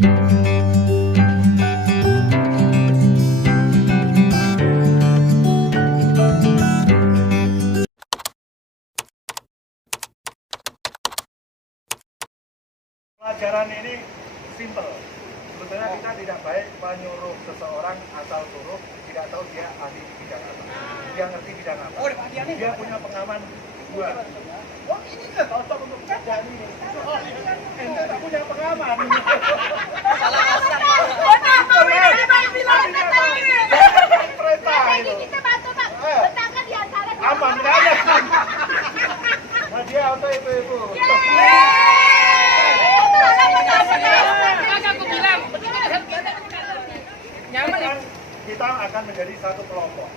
Pelajaran ini simple. Sebetulnya kita tidak baik menyuruh seseorang asal suruh, tidak tahu dia ahli bidang apa. Dia ngerti bidang apa. Dia punya pengaman dua. Oh ini nggak cocok untuk kerjaan ini. Oh ente tak punya pengaman. Salah pasang. Perintah itu. Kita bantu Pak. Letakkan di antara. Aman aja. Nah dia auto ibu-ibu. Kita akan menjadi satu kelompok.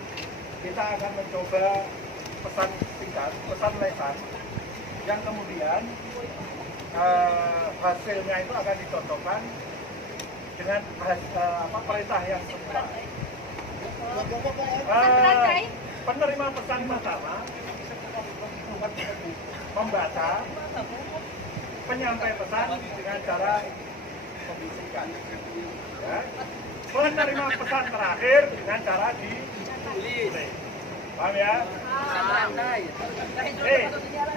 Kita akan mencoba pesan singkat, pesan lesan, yang kemudian hasilnya itu akan dicontohkan dengan perintah yang semula. Penerima pesan pertama membaca, penyampai pesan dengan cara membisikkan. Ya. Penerima pesan terakhir dengan cara ditulis. Paham ya?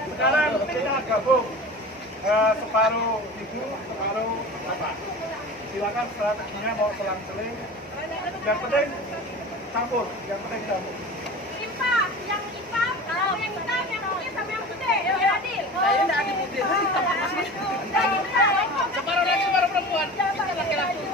Sekarang kita gabung separuh ibu, separuh bapak. Silakan strateginya mau selang-seling. Yang penting campur, yang penting campur. IPA, yang IPA, yang hitam, yang putih sama yang putih. Ya, adil. Saya tidak adil putih. Separuh laki, separuh perempuan. Kita laki-laki.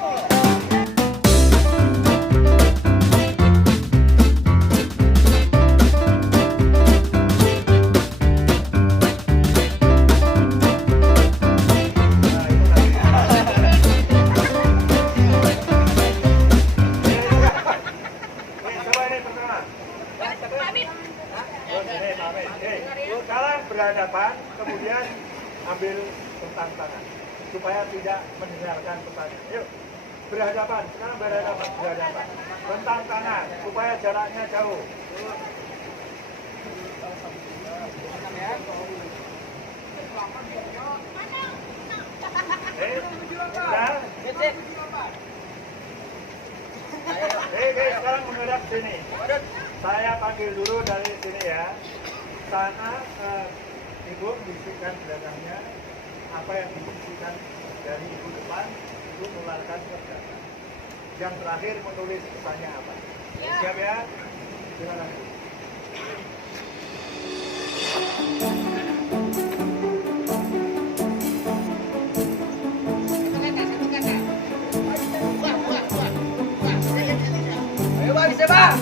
Sekarang berhadapan, kemudian ambil tentang tangan supaya tidak mendengarkan pertanyaan. Yuk, berhadapan. Sekarang berhadapan. Tentang tangan supaya jaraknya jauh. Sekarang menghadap sini. Saya panggil dulu dari sini ya. Sana ibu bisikkan belakangnya, apa yang dibisikkan dari ibu depan, ibu mengeluarkan ke belakang. Yang terakhir menulis pesannya apa. Siap ya? Silakan. Ayo Pak, bisa Pak.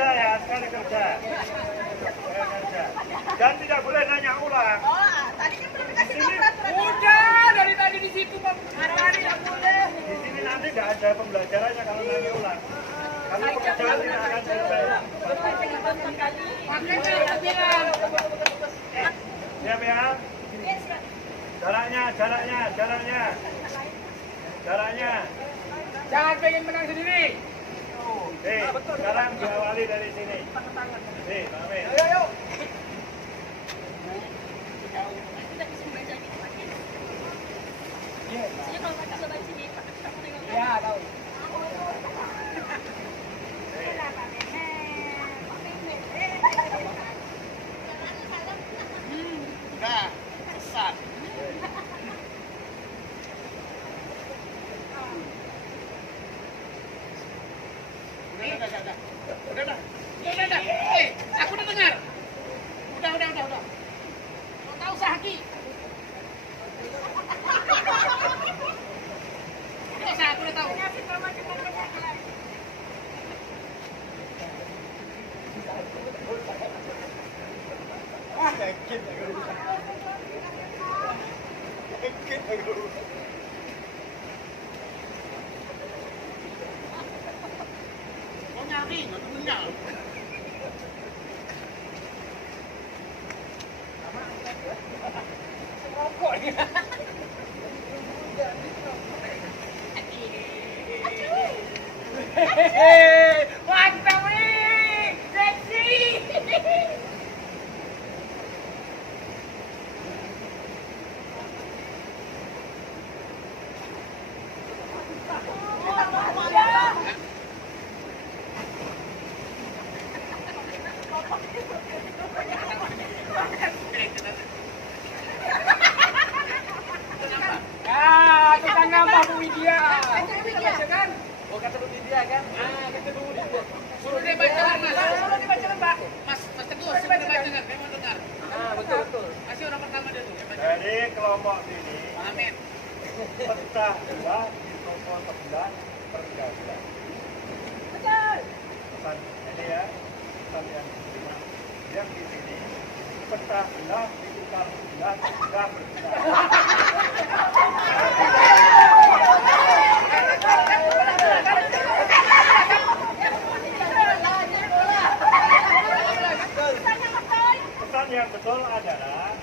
kerja ya, sekali kerja. Dan tidak boleh nanya ulang. Oh, tadi kan belum dikasih tahu peraturan. Udah, dari tadi di situ Bang. Hari-hari nggak boleh. Di sini nanti tidak ada pembelajarannya kalau nanya ulang. Karena pekerjaan tidak akan selesai. Makanya saya bilang. Siap ya? Jaraknya. Jangan pengen menang sendiri. Sekarang diawali dari sini. Amin. Ayo. Kita bisa baca gitu pakai. Biasanya kalau pakai baca di pakai kamu tengok. Ya, tahu. Nah, besar. Udah. Aku udah dengar. Udah. Kau tahu Sahaki? Aku udah tahu. Kau nyari, nggak punya. Rokok ya. Mantap nih, seksi. Ya, tukang nambah Bu Widya. Kan? Oh, kata Bu Widya kan? Kata Bu Widya. Suruh dia bacakan, Mas. Suruh dibacakan, Pak. Mas Teguh, suruh dia bacakan. Saya mau dengar. Betul. Masih orang pertama dia tuh. Jadi kelompok ini Amin. pecah belah di toko 11 per 13. Pesan ini ya, pesan yang kelima. Yang di sini pecah belah ditukar 11 sudah berpecah. Pesan yang betul adalah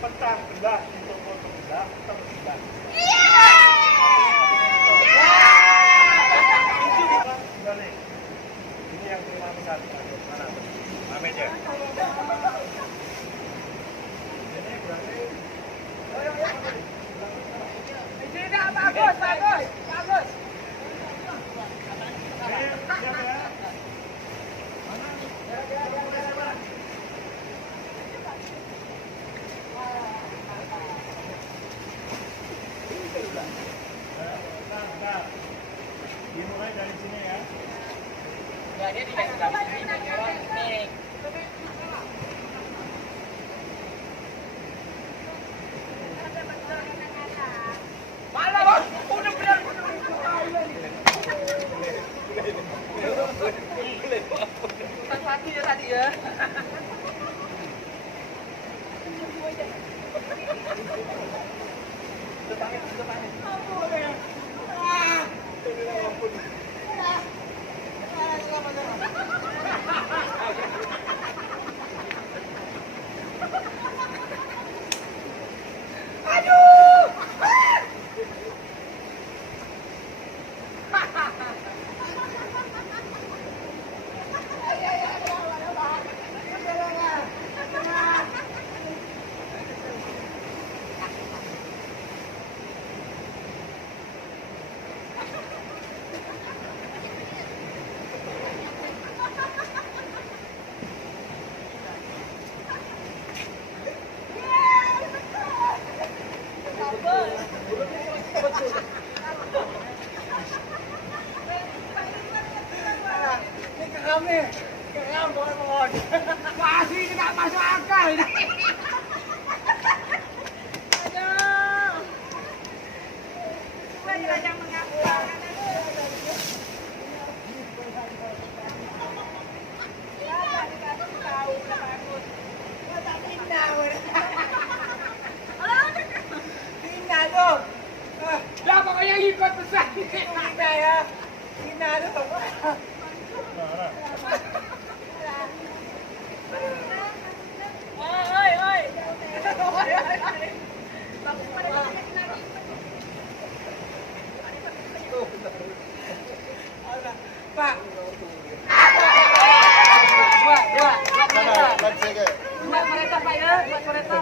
pecah belah di toko 11 terbelah. Balik. Ini yang terima pesan terakhir. Mana? Amin ya. Ini berarti Tidak, bagus. siap ya. Nah. Dimulai dari sini ya. Ya, dia dikasih tahu nih. Malah, Bos. Udah benar. Satu ya tadi ya. Masih tidak masuk akal ini. tuh. Lah pokoknya ikut pesan. Kita ya. Kita tuh. Oi, oi. Bagus pada kita lagi. Pak. Buat kereta Pak ya, buat kereta.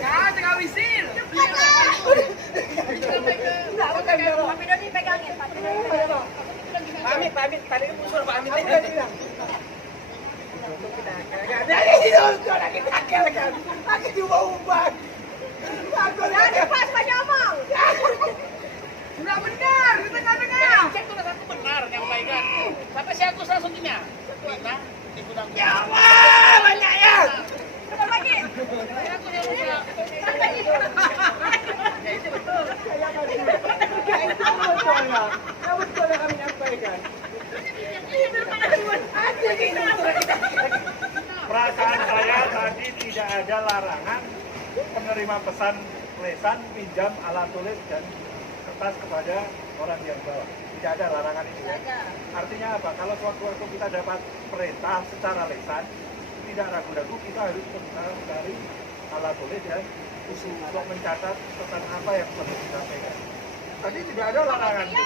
Jangan tengah wisil. Pamit, tadi musuh Pak Amit. Dari itu sudah kita kan. Aku cuma ubah. Aku Jangan pas banyak omong. sudah benar, kita nggak dengar. Cek tuh aku benar nyampaikan. Sampai si Agus langsung gini ya. Kita di gudang. Ya Allah, banyak ya. Betul lagi. Aku yang udah. Ya itu betul. Ya itu betul ya. Ya betul yang kami nyampaikan. Perasaan saya tadi tidak ada larangan penerima pesan lesan pinjam alat tulis dan kertas kepada orang yang bawa. Tidak ada larangan itu ya. Artinya apa? Kalau sewaktu-waktu kita dapat perintah secara lesan, tidak ragu-ragu kita harus mencari alat tulis dan untuk mencatat pesan apa yang perlu disampaikan. Tadi tidak ada larangan itu.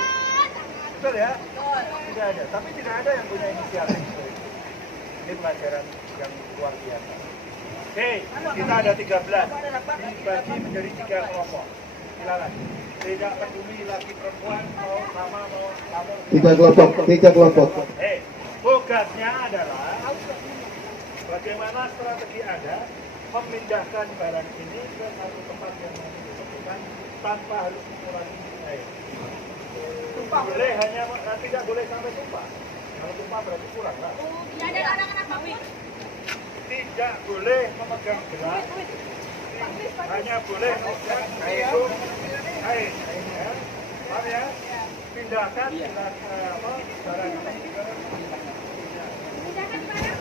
Betul ya? Tidak ada. Tapi tidak ada yang punya inisiatif. Ini pelajaran yang luar biasa. Oke, kita ada 13. Dibagi menjadi 3 kelompok. Silakan. Tidak peduli laki perempuan, mau sama, mau kamu. 3 kelompok. Tugasnya adalah bagaimana strategi Anda memindahkan barang ini ke satu tempat yang ditentukan tanpa harus mengurangi air. Boleh hanya tidak boleh sampai tumpah. Kalau tumpah berarti kurang lah. Tidak ada larangan apapun. Tidak boleh memegang gelas. Hanya boleh memegang air. Ya. Paham ya? Pindahkan gelas barang ini ke Pindahkan barang.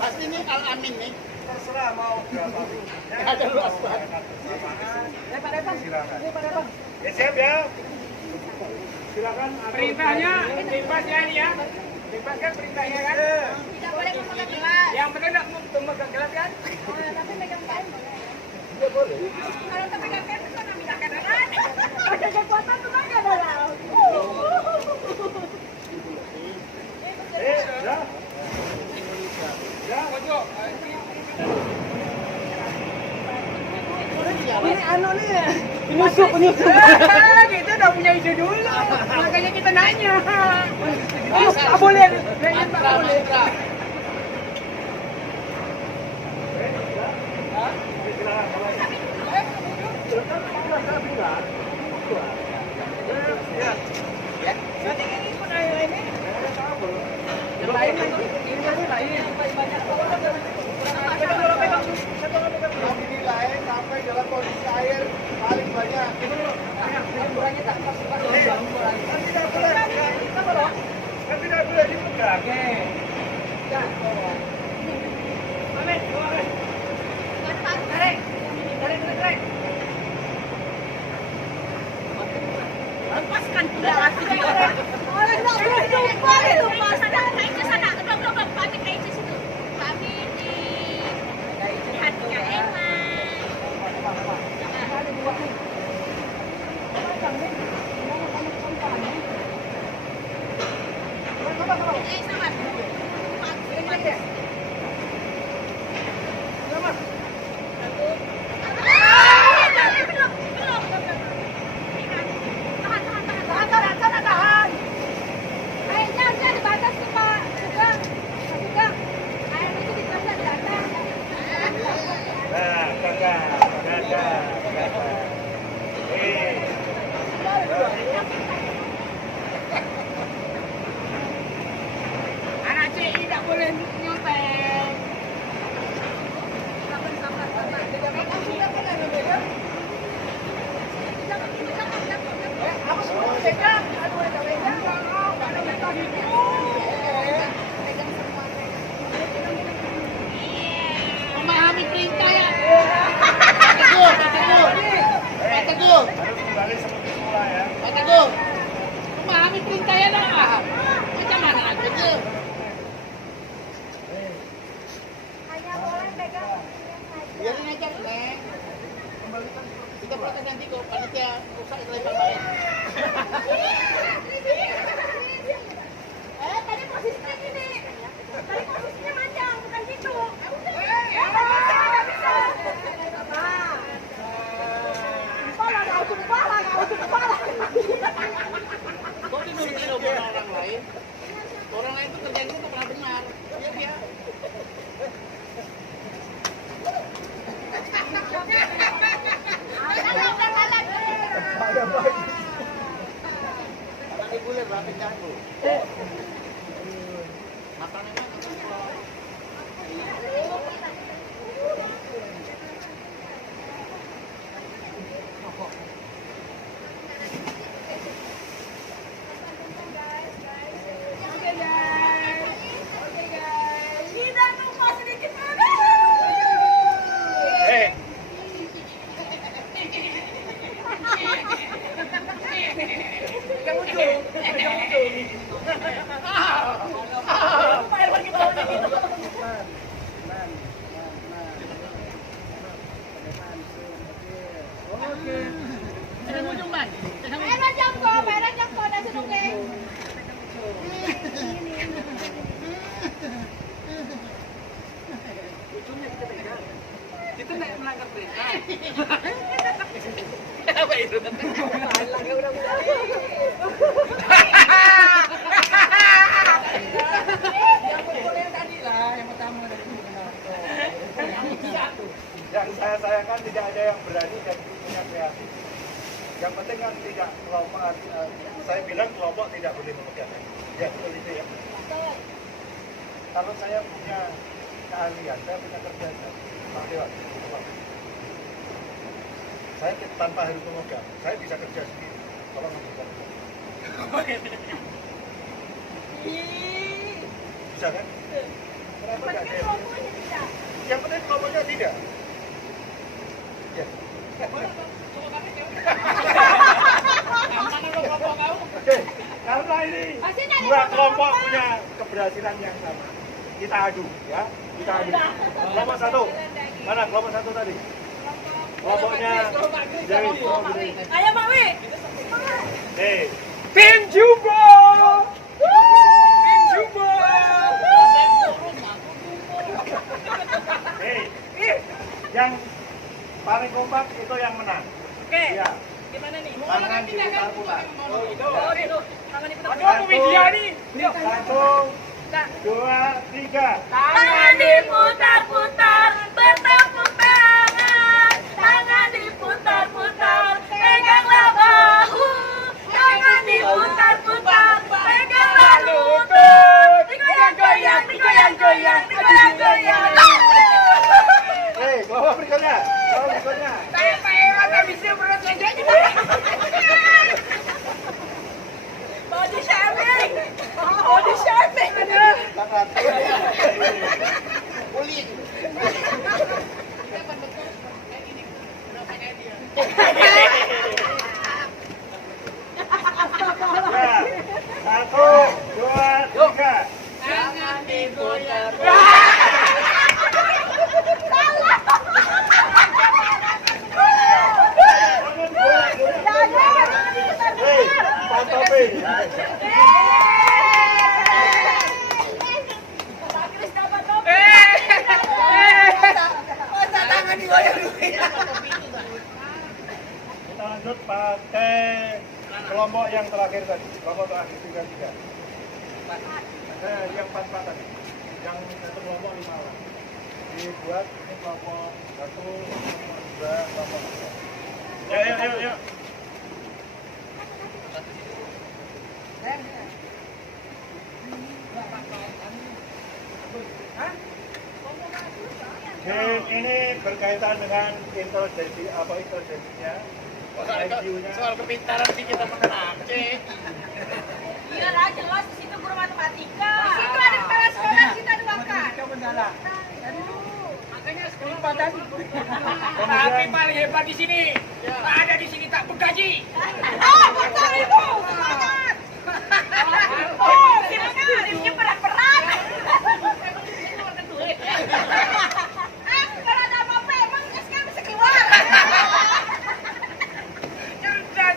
Pasti nih Al Amin nih. terserah mau berapa. Ada luas banget. Silakan. Ya siap ya. Silakan. Perintahnya, bebas ya ini ya. Bebas kan perintahnya kan? Tidak boleh memegang gelas. Yang benar nggak memegang gelas kan? Tapi megang kain boleh. Iya boleh. Kalau tak megang kain itu kan memindahkan gelas. Ada kekuatan tenaga dalam. Ya. Ya. Pojok. Ini anu nih, penyusup. Kita udah punya ide dulu, makanya kita nanya. Oh, tak boleh, nanya tak boleh. Yang lain ini masih lain. Dinilai sampai dalam kondisi air paling banyak. Kurangnya tak Kan tidak boleh dipegang. Oke. Ya. Amin. Tarik. Lepaskan gelas. Lupa. Sana, kain ke sana. Belum. Pamit kain ke situ. Pamit di hatinya Eman. Selamat. Tahan. Airnya harusnya dibatas nih Pak. Juga. Air itu dibatas datang. Nah, kakak. rusak itu lempar balik. Tadi posisinya gini. Tadi posisinya macam, bukan gitu. Kok dinurutin omongan orang lain? Orang lain tuh kerjanya nggak pernah benar. Iya dia. Ada lagi. Karena dibulir berapa jago. Makannya kan. Kita tumpah sedikit. Ada ujung ban. Merah jam kau dah sedung ke. Kita naik melanggar mereka. Apa itu? Yang tadi lah, yang pertama dari Yang saya sayangkan tidak ada yang berani dan punya kreatif. Yang penting kan tidak kelompok. Saya bilang kelompok tidak boleh memegang. Ya betul itu ya. Kalau saya punya keahlian, saya punya kerjaan, Pak Dewan, saya tanpa harus memegang, saya bisa kerja sendiri. Tolong memegang. Bisa kan? Kenapa nggak ada yang- Yang penting kelompoknya tidak. Ya. Oke, karena ini dua kelompok punya keberhasilan yang sama. Kita adu, ya. Kita adu. Kelompok satu. Mana kelompok satu tadi? Kelompoknya Dewi. Ayo Pak Wi. Tim Jumbo. Tim Jumbo. Yang paling kompak itu yang menang. Oke. Ya. Gimana nih? Tangan diputar-putar. Oh, itu. Tangan diputar. Aduh, aku media nih. Yuk. 1, 2, 3. Tangan diputar-putar, bertepuk tangan. Tangan diputar-putar, peganglah bahu. Tangan diputar-putar, peganglah lutut. Digoyang-goyang, digoyang-goyang, digoyang-goyang. Kelompok berikutnya. Kelompok berikutnya. Pak Era nggak bisa berat saja. Body shaming. Body shaming. Tangan. Kulit. Ya. 1, 2, 3. Jangan digoyang. Pak Topi. Kita lanjut pakai kelompok yang terakhir tadi. Kelompok terakhir 3. Yang 4 tadi. Yang satu kelompok 5 orang. Dibuat ini kelompok 1, kelompok 2, kelompok 3. Yuk. Ini berkaitan dengan intelijensinya, IQ-nya. Soal kepintaran sih kita menang, Cek. Iya lah, jelas di situ guru matematika. Di situ ada kepala sekolah kita doakan. Makanya sekolah tadi. Tapi paling hebat di sini. Tak ada di sini tak bergaji. Oh, betul itu. Semangat. Oh, silakan. Ini berat-berat. Kalau ada apa-apa, emang sekarang bisa keluar. Cerdas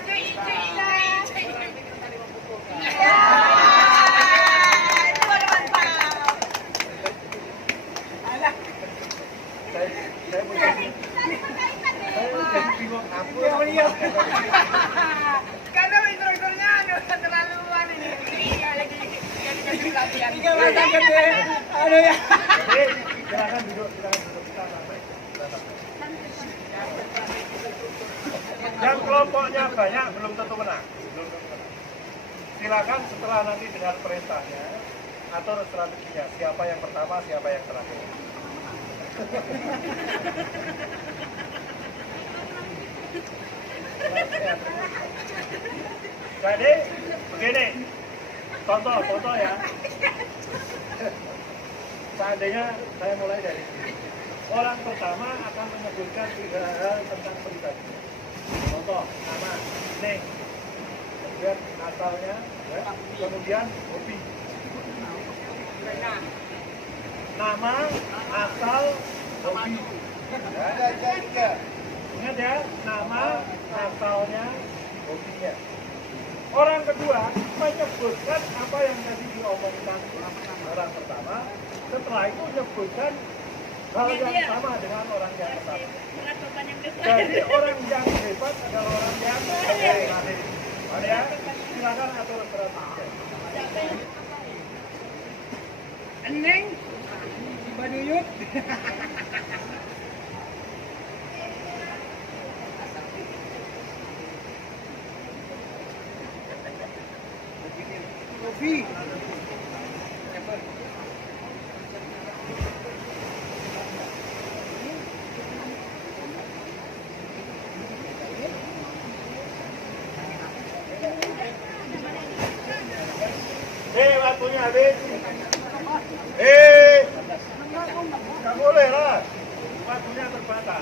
Karena instrukturnya terlaluan ini. Iya lagi latihan. Tiga masa gede. Aduh ya. Jadi, silakan duduk kita sampai. Yang kelompoknya banyak belum tentu menang. Silakan setelah nanti dengar perintahnya atur strateginya. Siapa yang pertama, siapa yang terakhir. Jadi begini, contoh ya. Seandainya saya mulai dari sini, orang pertama akan menyebutkan 3 hal tentang pribadi. Contoh, nama, name, kemudian asalnya, ya, kemudian hobi. Nama, asal, hobi. Ya. Ingat ya, nama, asalnya, hobinya. Orang kedua menyebutkan apa yang tadi diomongkan orang pertama. Setelah itu menyebutkan hal yang sama dengan orang yang pertama. Jadi orang yang hebat adalah orang yang mahir. Mari ya, silakan atur strategi. Eneng, Baduyut. Kopi. Waktunya habis. Nggak boleh lah. Waktunya terbatas.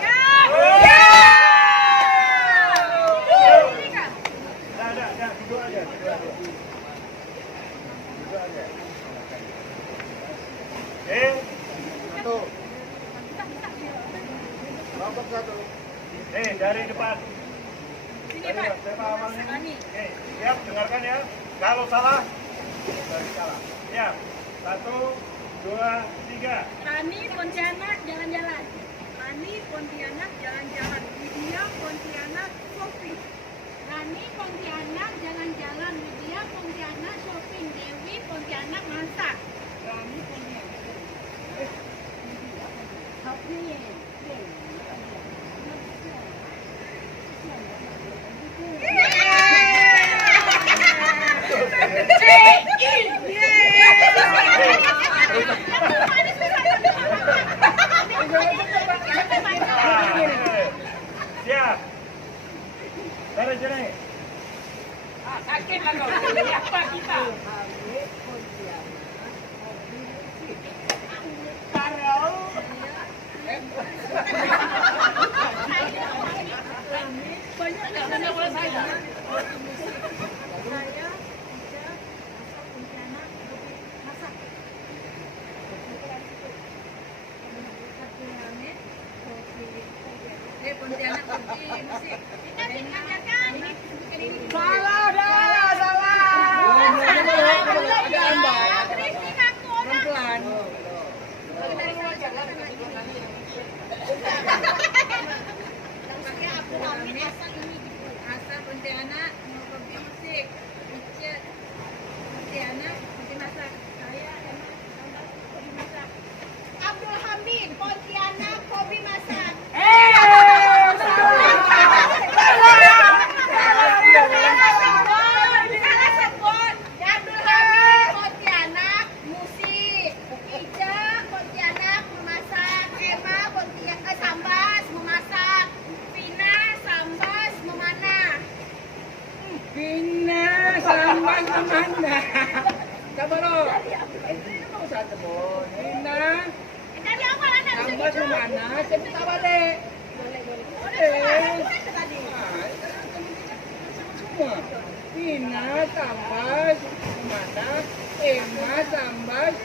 Nah, duduk aja. Satu. Dari depan. Dari depan awalnya. Siap, dengarkan ya. Kalau salah, dari salah. Siap. 1, 2, 3. Rani Pontianak jalan-jalan. Rani Pontianak jalan-jalan. Widya Pontianak shopping. Rani Pontianak jalan-jalan. Widya Pontianak shopping. Dewi Pontianak masak. Rani Pontianak shopping. Siap. Dari sini. Sakit lah kau. Siapa kita? Karau. Banyak Jangan boleh saya. Pontianak kopi musik. Kita ditanyakan. Salah dah, salah. Pelan-pelan. Asal Pontianak mau kopi musik. Pontianak kopi masak. Saya emang kopi masak. Abdul Hamid Pontianak kopi masak. Sambas mana? Sabar lo. Mau satu bon. Ina. Dari awal Anda Sambas mana? Kita balik. Semua. Ina sambas mana? Emma sambas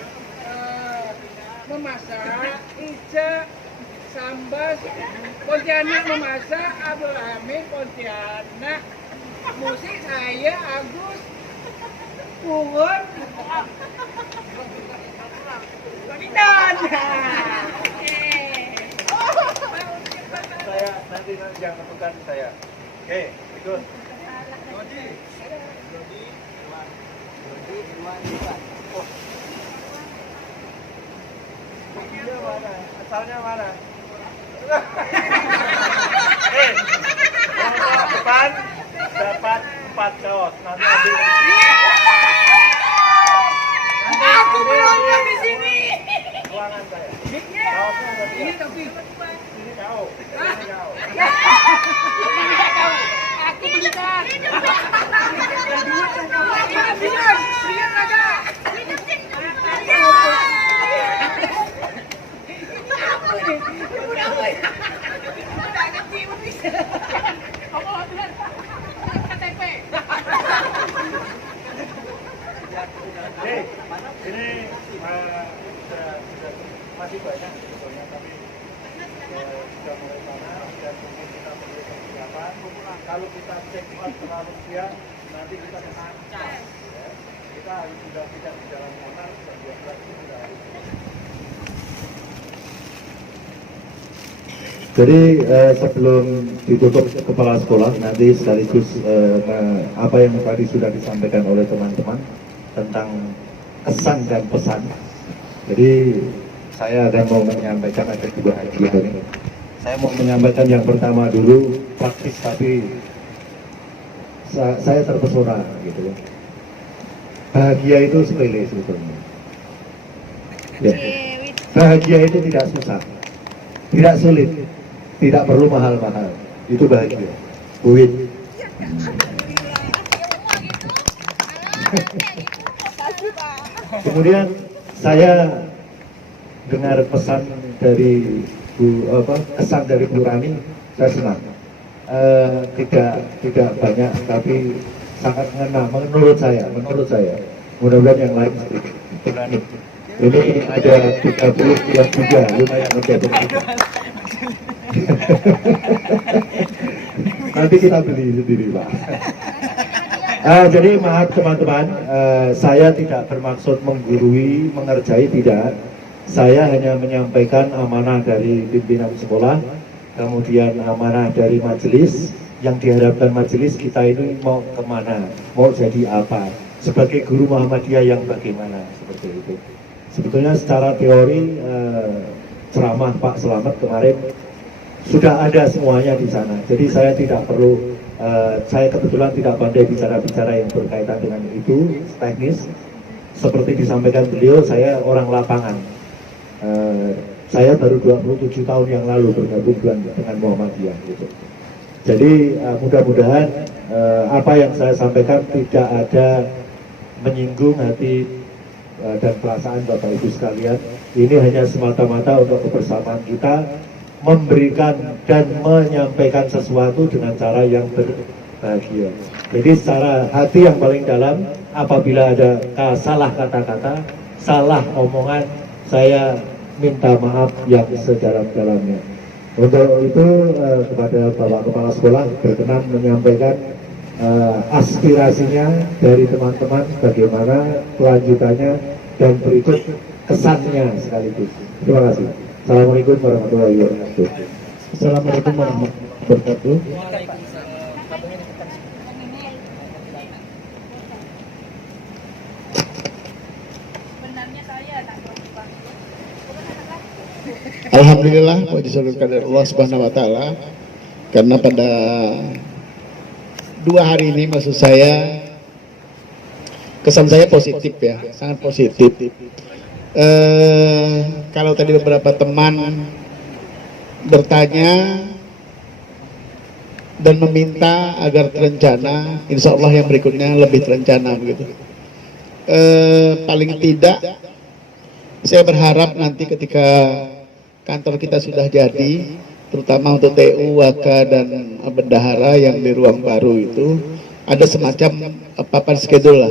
memasak. Ica sambas. Pontianak memasak. Abdul Hamid Pontianak. Musik saya Agus Pungun Dan Saya nanti yang tentukan saya. Oke, Good. Dia mana? Asalnya mana? Kalau depan dapat 4 kaos. Nanti ambil. Aku menonton di sini. Ruangan saya. Kaosnya ada 3. Ini tapi Ini kaos. Ini kaos. aku belikan. Belikan aja. Hei, ini sudah masih banyak sebetulnya, tapi sudah mulai panas dan mungkin kita perlu persiapan. Kalau kita check out terlalu siang, nanti kita kena cas. Ya. Kita harus sudah tidak di jalan Monas dan 12 itu sudah harus. Jadi sebelum ditutup kepala sekolah nanti sekaligus apa yang tadi sudah disampaikan oleh teman-teman tentang kesan dan pesan. Jadi saya akan mau menyampaikan ada 2 hal ini. Saya mau menyampaikan yang pertama dulu praktis, tapi saya terpesona gitu ya. Bahagia itu sepele sebetulnya. Ya. Bahagia itu tidak susah, tidak sulit, tidak perlu mahal-mahal. Itu bahagia. Duit. Kemudian saya dengar pesan dari kesan dari Bu Rani, saya senang. Tidak banyak, tapi sangat mengena menurut saya. Mudah-mudahan yang lain sedikit. Bu Rani. Ini ada 30 yang juga lumayan lebih. Nanti kita beli sendiri, Pak. Jadi maaf teman-teman, saya tidak bermaksud menggurui, mengerjai, tidak. Saya hanya menyampaikan amanah dari pimpinan sekolah, kemudian amanah dari majelis, yang diharapkan majelis kita ini mau kemana, mau jadi apa, sebagai guru Muhammadiyah yang bagaimana, seperti itu. Sebetulnya secara teori, ceramah Pak Selamat kemarin sudah ada semuanya di sana, jadi saya tidak perlu, saya kebetulan tidak pandai bicara-bicara yang berkaitan dengan itu, teknis. Seperti disampaikan beliau, saya orang lapangan. Saya baru 27 tahun yang lalu bergabung dengan Muhammadiyah gitu. Jadi mudah-mudahan apa yang saya sampaikan tidak ada menyinggung hati dan perasaan Bapak Ibu sekalian. Ini hanya semata-mata untuk kebersamaan kita, memberikan dan menyampaikan sesuatu dengan cara yang berbahagia. Jadi secara hati yang paling dalam, apabila ada salah kata-kata, salah omongan, saya minta maaf yang sedalam-dalamnya. Untuk itu kepada Bapak Kepala Sekolah berkenan menyampaikan aspirasinya dari teman-teman bagaimana kelanjutannya dan berikut kesannya sekaligus. Terima kasih. Assalamualaikum warahmatullahi wabarakatuh. Assalamualaikum warahmatullahi wabarakatuh. Alhamdulillah, puji syukur kepada Allah Subhanahu wa taala, karena pada 2 hari ini maksud saya kesan saya positif ya, sangat positif. Kalau tadi beberapa teman bertanya dan meminta agar terencana, insya Allah yang berikutnya lebih terencana begitu. Paling tidak saya berharap nanti ketika kantor kita sudah jadi, terutama untuk TU, WK, dan bendahara yang di ruang baru itu, ada semacam papan schedule lah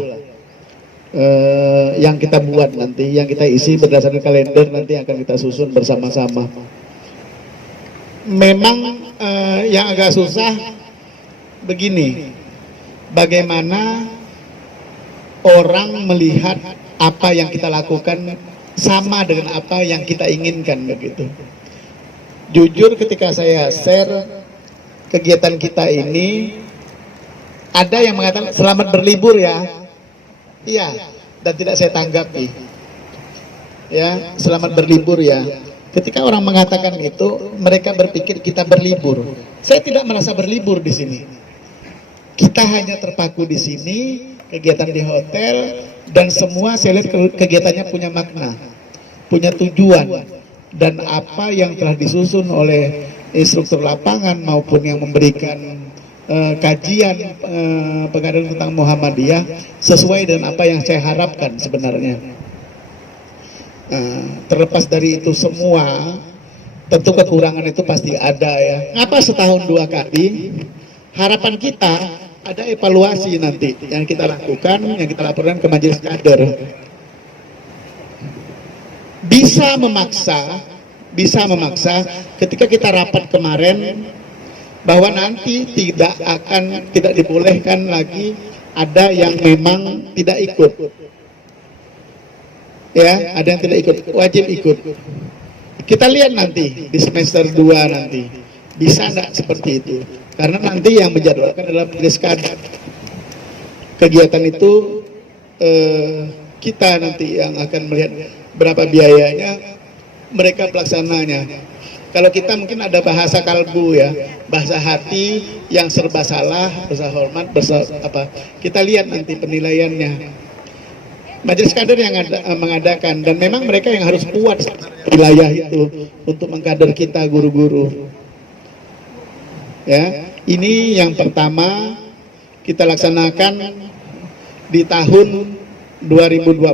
yang kita buat nanti, yang kita isi berdasarkan kalender nanti akan kita susun bersama-sama. Memang yang agak susah begini, bagaimana orang melihat apa yang kita lakukan sama dengan apa yang kita inginkan begitu. Jujur ketika saya share kegiatan kita ini Ada yang mengatakan selamat berlibur ya. Iya, dan tidak saya tanggapi. Ya, selamat berlibur ya. Ketika orang mengatakan itu, mereka berpikir kita berlibur. Saya tidak merasa berlibur di sini. Kita hanya terpaku di sini, kegiatan di hotel, dan semua saya lihat kegiatannya punya makna, punya tujuan, dan apa yang telah disusun oleh instruktur lapangan maupun yang memberikan kajian pengadilan tentang Muhammadiyah sesuai dengan apa yang saya harapkan sebenarnya. Terlepas dari itu semua, tentu kekurangan itu pasti ada ya. Ngapa setahun 2 kali? Harapan kita ada evaluasi nanti yang kita lakukan, yang kita laporkan ke majelis kader. Bisa memaksa ketika kita rapat kemarin bahwa nanti tidak dibolehkan lagi ada yang memang tidak ikut. Ya, ada yang tidak ikut, wajib ikut. Kita lihat nanti di semester 2 nanti bisa enggak seperti itu. Karena nanti yang menjadwalkan adalah majelis kader. Kegiatan itu kita nanti yang akan melihat berapa biayanya, mereka pelaksananya. Kalau kita mungkin ada bahasa kalbu ya, bahasa hati yang serba salah, bahasa hormat, kita lihat nanti penilaiannya. Majelis kader yang mengadakan, dan memang mereka yang harus kuat wilayah itu untuk mengkader kita guru-guru. Ya, ini yang pertama kita laksanakan di tahun 2020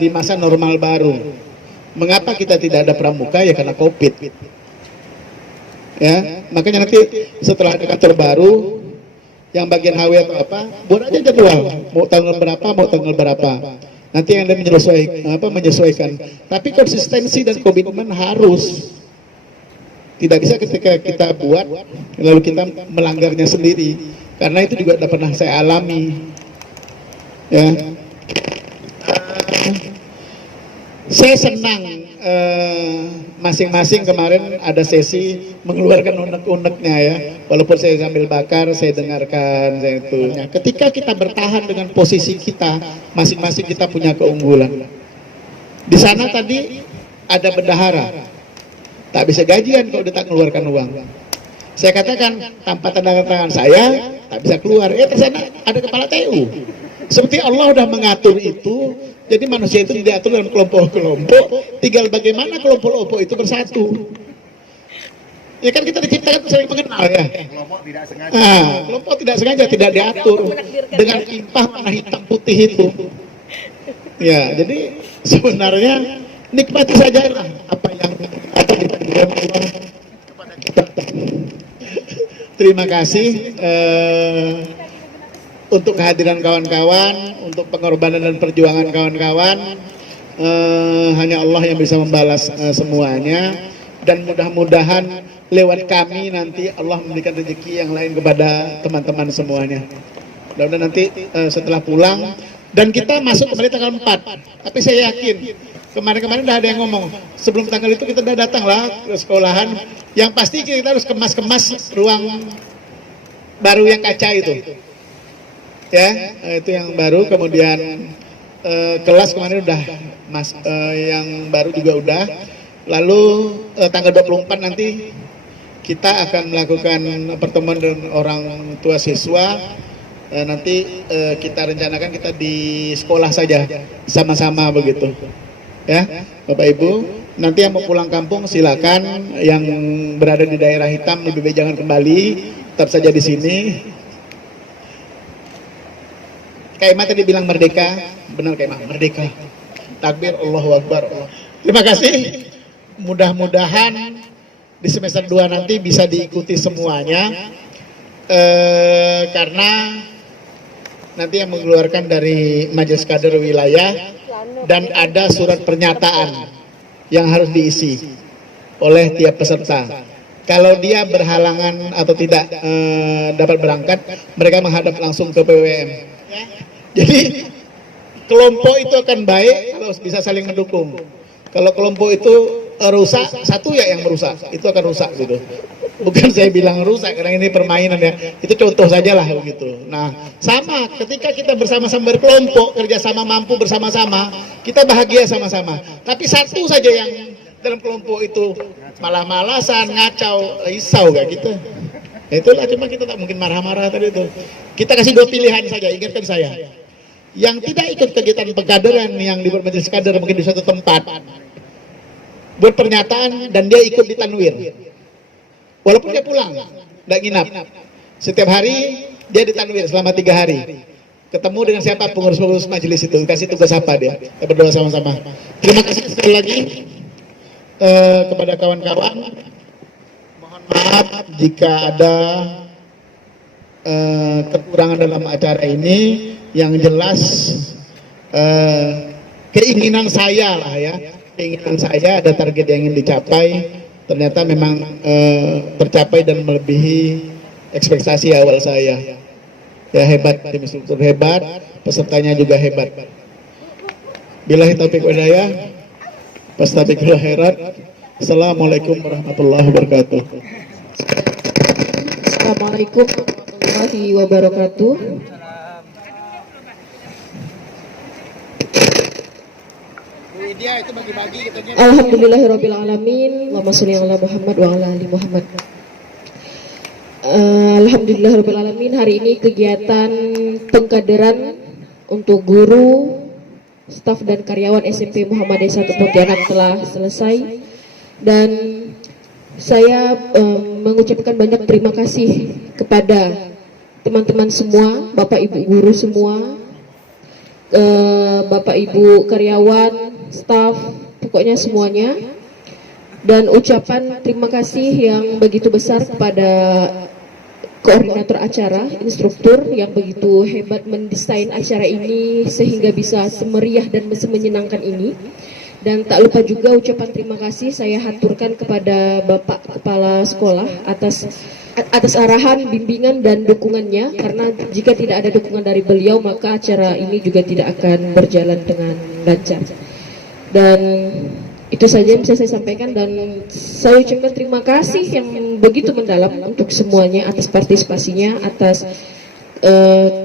di masa normal baru. Mengapa kita tidak ada pramuka? Ya karena COVID. Ya, makanya nanti setelah ada kantor baru, yang bagian HW atau apa, buat aja jadwal. Mau tanggal berapa. Nanti yang ada menyesuaikan. Tapi konsistensi dan komitmen harus. Tidak bisa ketika kita buat, lalu kita melanggarnya sendiri. Karena itu juga pernah saya alami. Ya. Saya senang masing-masing kemarin ada sesi mengeluarkan unek-uneknya ya. Walaupun saya sambil bakar, saya dengarkan saya itu. Ketika kita bertahan dengan posisi kita, masing-masing kita punya keunggulan. Di sana tadi ada bendahara, tak bisa gajian kalau dia tak mengeluarkan uang. Saya katakan tanpa tanda tangan saya tak bisa keluar. Di sana ada kepala TU. Seperti Allah sudah mengatur itu, jadi manusia itu diatur dalam kelompok-kelompok, tinggal bagaimana kelompok-kelompok itu bersatu. Ya kan kita diciptakan sering mengenal ya. Kelompok tidak sengaja tidak diatur dengan timpah mana hitam putih itu. Ya, jadi sebenarnya nikmati saja lah apa yang ada di dalam kepada kita. Terima kasih. Untuk kehadiran kawan-kawan, untuk pengorbanan dan perjuangan kawan-kawan, hanya Allah yang bisa membalas semuanya. Dan mudah-mudahan lewat kami nanti Allah memberikan rezeki yang lain kepada teman-teman semuanya. Mudah-mudahan nanti setelah pulang, dan kita masuk kembali tanggal 4. Tapi saya yakin, kemarin-kemarin udah ada yang ngomong, sebelum tanggal itu kita udah datang lah ke sekolahan. Yang pasti kita harus kemas-kemas ruang baru yang kaca itu. Ya, itu yang baru. Kemudian kelas kemarin udah yang baru juga udah. Lalu tanggal 24 nanti kita akan melakukan pertemuan dengan orang tua siswa. Nanti kita rencanakan kita di sekolah saja sama-sama begitu. Ya, Bapak Ibu, nanti yang mau pulang kampung silakan. Yang berada di daerah hitam lebih baik jangan kembali, tetap saja di sini. Kaimah tadi bilang merdeka, benar Kaimah, merdeka. Takbir, Allahu Akbar. Terima kasih. Mudah-mudahan di semester 2 nanti bisa diikuti semuanya. Karena nanti yang mengeluarkan dari Majelis Kader Wilayah dan ada surat pernyataan yang harus diisi oleh tiap peserta. Kalau dia berhalangan atau tidak dapat berangkat, mereka menghadap langsung ke PWM. Jadi kelompok itu akan baik kalau bisa saling mendukung. Kalau kelompok itu rusak, satu ya yang merusak, itu akan rusak gitu. bukan saya bilang rusak karena ini permainan ya. Itu contoh saja lah begitu. Nah, sama ketika kita bersama-sama berkelompok, kerjasama mampu bersama-sama, kita bahagia sama-sama. Tapi satu saja yang dalam kelompok itu malah-malasan, ngacau, risau kayak gitu. Ya itulah, cuma kita tak mungkin marah-marah tadi itu. Kita kasih dua pilihan saja, ingatkan saya. Yang tidak ikut kegiatan pengkaderan yang di majelis kader mungkin di suatu tempat buat pernyataan dan dia ikut di tanwir. Walaupun dia pulang, tidak nginap. Setiap hari dia di tanwir selama 3 hari. Ketemu dengan siapa pengurus-pengurus majelis itu, kasih tugas apa dia. Kita berdoa sama-sama. Terima kasih sekali lagi kepada kawan-kawan. Mohon maaf jika ada kekurangan dalam acara ini. Yang jelas keinginan saya lah ya, keinginan saya ada target yang ingin dicapai, ternyata memang tercapai dan melebihi ekspektasi awal saya. Ya hebat, tim instruktur hebat, pesertanya juga hebat. Billahi taufiq wal hidayah. Fastabiqul khairat. Assalamualaikum warahmatullahi wabarakatuh. Assalamualaikum warahmatullahi wabarakatuh. Alhamdulillahirabbil alamin. Allahumma sholli ala Muhammad wa ala ali Muhammad. Alhamdulillahirabbil alamin. Hari ini kegiatan pengkaderan untuk guru, staf dan karyawan SMP Muhammadiyah 1 Pontianak telah selesai dan saya mengucapkan banyak terima kasih kepada teman-teman semua, Bapak Ibu guru semua, Bapak Ibu karyawan, staf, pokoknya semuanya, dan ucapan terima kasih yang begitu besar kepada koordinator acara, instruktur yang begitu hebat mendesain acara ini sehingga bisa semeriah dan semenyenangkan ini. Dan tak lupa juga ucapan terima kasih saya haturkan kepada Bapak Kepala Sekolah atas arahan, bimbingan dan dukungannya, karena jika tidak ada dukungan dari beliau maka acara ini juga tidak akan berjalan dengan lancar. Dan itu saja yang bisa saya sampaikan, dan saya ucapkan terima kasih yang begitu mendalam untuk semuanya atas partisipasinya, atas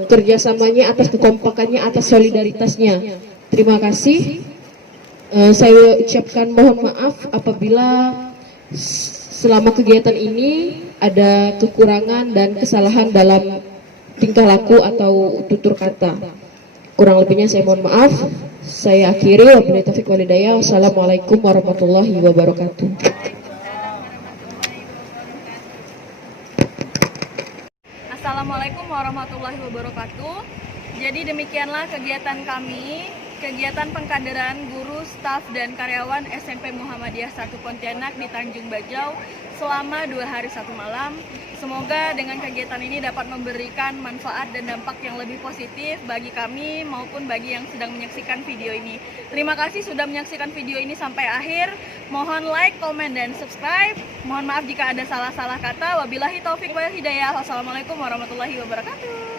kerjasamanya, atas kekompakannya, atas solidaritasnya. Terima kasih. Saya ucapkan mohon maaf apabila selama kegiatan ini ada kekurangan dan kesalahan dalam tingkah laku atau tutur kata. Kurang lebihnya saya mohon maaf. Saya akhiri, wabillahi taufiq wal hidayah. Wassalamualaikum warahmatullahi wabarakatuh. Assalamualaikum warahmatullahi wabarakatuh. Jadi demikianlah kegiatan kami, kegiatan pengkaderan guru, staf, dan karyawan SMP Muhammadiyah 1 Pontianak di Tanjung Bajau selama 2 hari 1 malam. Semoga dengan kegiatan ini dapat memberikan manfaat dan dampak yang lebih positif bagi kami maupun bagi yang sedang menyaksikan video ini. Terima kasih sudah menyaksikan video ini sampai akhir. Mohon like, komen, dan subscribe. Mohon maaf jika ada salah-salah kata. Wabillahi taufiq wal hidayah. Wassalamualaikum warahmatullahi wabarakatuh.